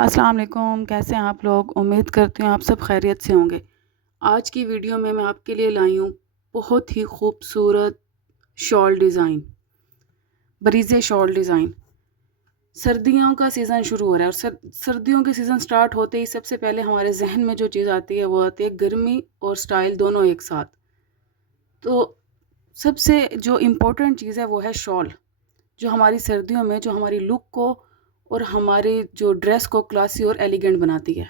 अस्सलाम वालेकुम, कैसे हैं आप लोग। उम्मीद करती हूँ आप सब खैरियत से होंगे। आज की वीडियो में मैं आपके लिए लाई हूँ बहुत ही खूबसूरत shawl design, Bareeze shawl design. सर्दियों का सीज़न शुरू हो रहा है और सर्दियों के सीज़न स्टार्ट होते ही सबसे पहले हमारे जहन में जो चीज़ आती है वो आती है गर्मी और स्टाइल दोनों एक साथ। तो सबसे जो इम्पोर्टेंट चीज़ है वो है शॉल, जो हमारी सर्दियों में जो हमारी लुक को और हमारी जो ड्रेस को क्लासी और एलिगेंट बनाती है।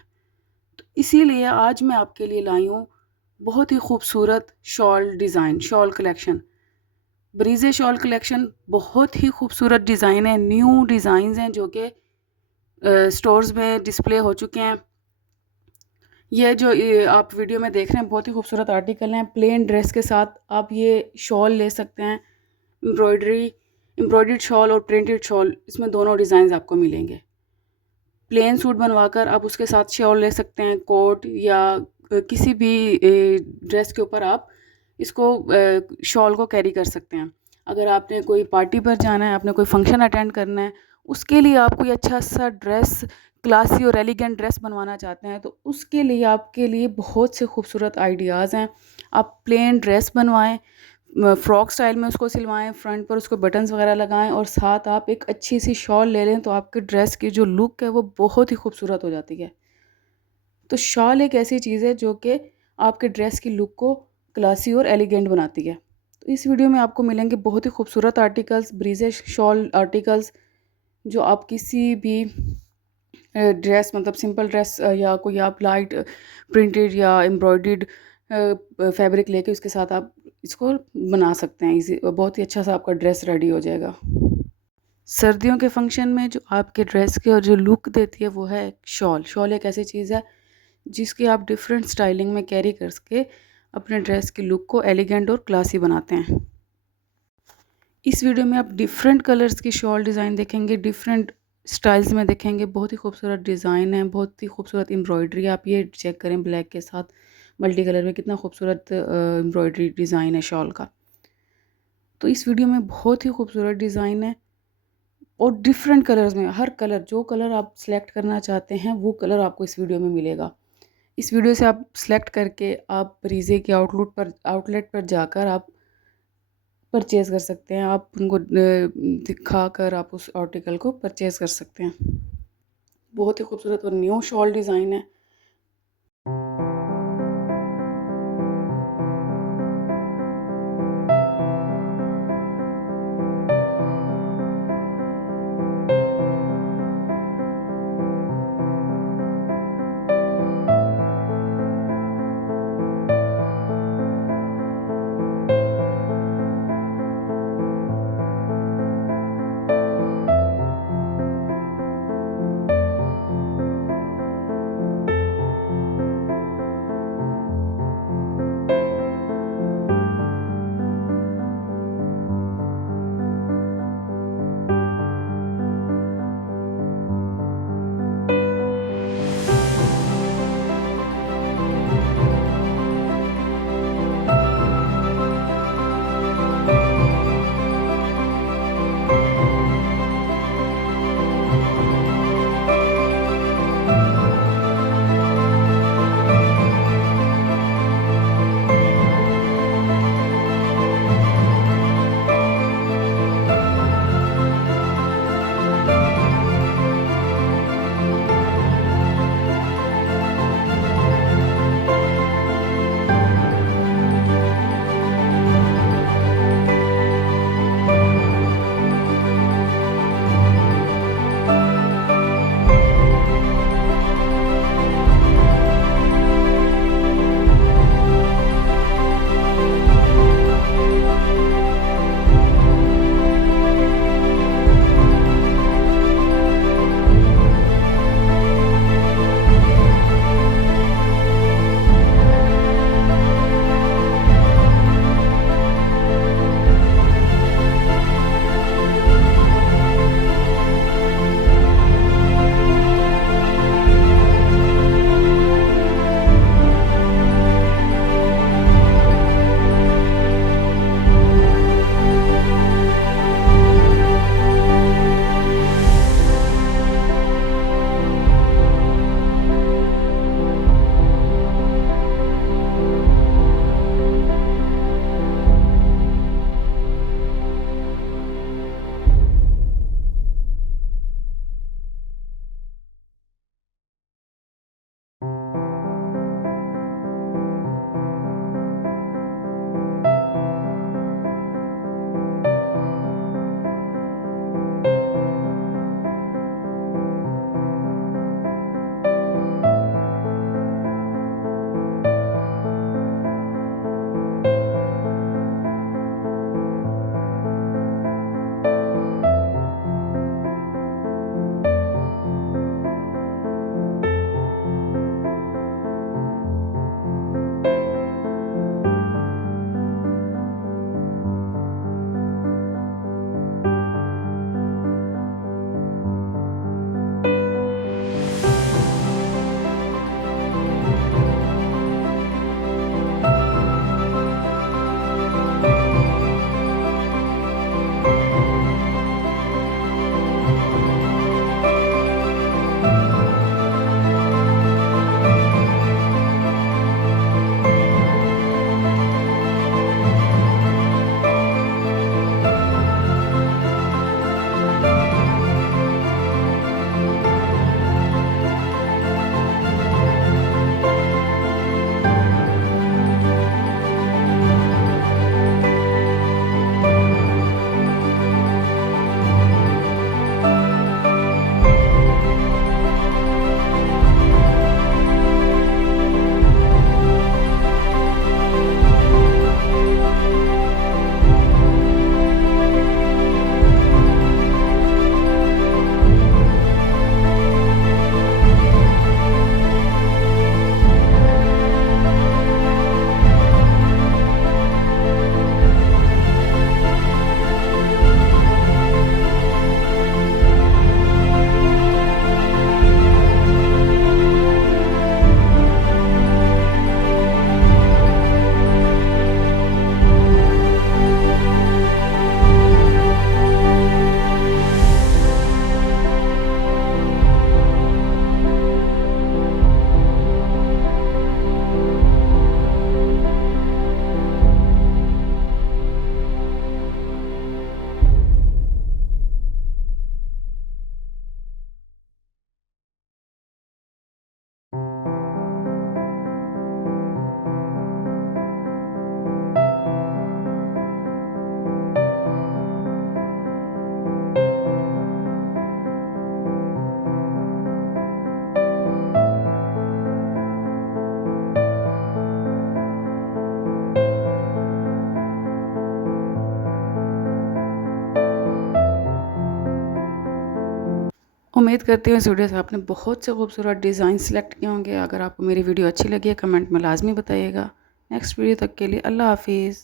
तो इसीलिए आज मैं आपके लिए लाई हूँ बहुत ही खूबसूरत शॉल डिज़ाइन, शॉल कलेक्शन। ब्रीजे शॉल कलेक्शन बहुत ही खूबसूरत डिज़ाइन है, न्यू डिज़ाइंस हैं जो कि स्टोर्स में डिस्प्ले हो चुके हैं। ये जो आप वीडियो में देख रहे हैं बहुत ही खूबसूरत आर्टिकल हैं। प्लेन ड्रेस के साथ आप ये शॉल ले सकते हैं। एम्ब्रॉयडर्ड शॉल और प्रिंटेड शॉल, इसमें दोनों डिज़ाइन आपको मिलेंगे। प्लेन सूट बनवाकर आप उसके साथ शॉल ले सकते हैं, कोट या किसी भी ड्रेस के ऊपर आप इसको शॉल को कैरी कर सकते हैं। अगर आपने कोई पार्टी पर जाना है, आपने कोई फंक्शन अटेंड करना है, उसके लिए आप कोई अच्छा सा ड्रेस, क्लासी और एलिगेंट ड्रेस बनवाना चाहते हैं, तो उसके लिए आपके लिए बहुत से खूबसूरत आइडियाज़ हैं। आप प्लेन ड्रेस बनवाएं, फ्रॉक स्टाइल में उसको सिलवाएं, फ्रंट पर उसको बटन्स वगैरह लगाएं और साथ आप एक अच्छी सी शॉल ले लें, तो आपके ड्रेस की जो लुक है वो बहुत ही खूबसूरत हो जाती है। तो शॉल एक ऐसी चीज़ है जो कि आपके ड्रेस की लुक को क्लासी और एलिगेंट बनाती है। तो इस वीडियो में आपको मिलेंगे बहुत ही खूबसूरत आर्टिकल्स, ब्रीजे शॉल आर्टिकल्स, जो आप किसी भी ड्रेस, मतलब सिंपल ड्रेस या कोई आप लाइट प्रिंटेड या एम्ब्रॉयडर्ड फैब्रिक लेके उसके साथ आप इसको बना सकते हैं। इजी, बहुत ही अच्छा सा आपका ड्रेस रेडी हो जाएगा। सर्दियों के फंक्शन में जो आपके ड्रेस के और जो लुक देती है वो है शॉल। शॉल एक ऐसी चीज़ है जिसकी आप डिफरेंट स्टाइलिंग में कैरी करके अपने ड्रेस की लुक को एलिगेंट और क्लासी बनाते हैं। इस वीडियो में आप डिफरेंट कलर्स की शॉल डिज़ाइन देखेंगे, डिफरेंट स्टाइल्स में देखेंगे। बहुत ही खूबसूरत डिज़ाइन है, बहुत ही खूबसूरत एम्ब्रॉयडरी। आप ये चेक करें, ब्लैक के साथ मल्टी कलर में कितना खूबसूरत एम्ब्रॉयडरी डिज़ाइन है शॉल का। तो इस वीडियो में बहुत ही खूबसूरत डिज़ाइन है और डिफरेंट कलर्स में, हर कलर, जो कलर आप सिलेक्ट करना चाहते हैं वो कलर आपको इस वीडियो में मिलेगा। इस वीडियो से आप सिलेक्ट करके आप बरीज़े के आउटलेट पर जाकर आप परचेज़ कर सकते हैं। आप उनको दिखा कर आप उस आर्टिकल को परचेज़ कर सकते हैं। बहुत ही खूबसूरत और न्यू शॉल डिज़ाइन है। उम्मीद करती हूँ इस वीडियो से आपने बहुत से खूबसूरत डिज़ाइन सेलेक्ट किए होंगे। अगर आपको मेरी वीडियो अच्छी लगी है कमेंट में लाजमी बताइएगा। नेक्स्ट वीडियो तक के लिए अल्लाह हाफिज़।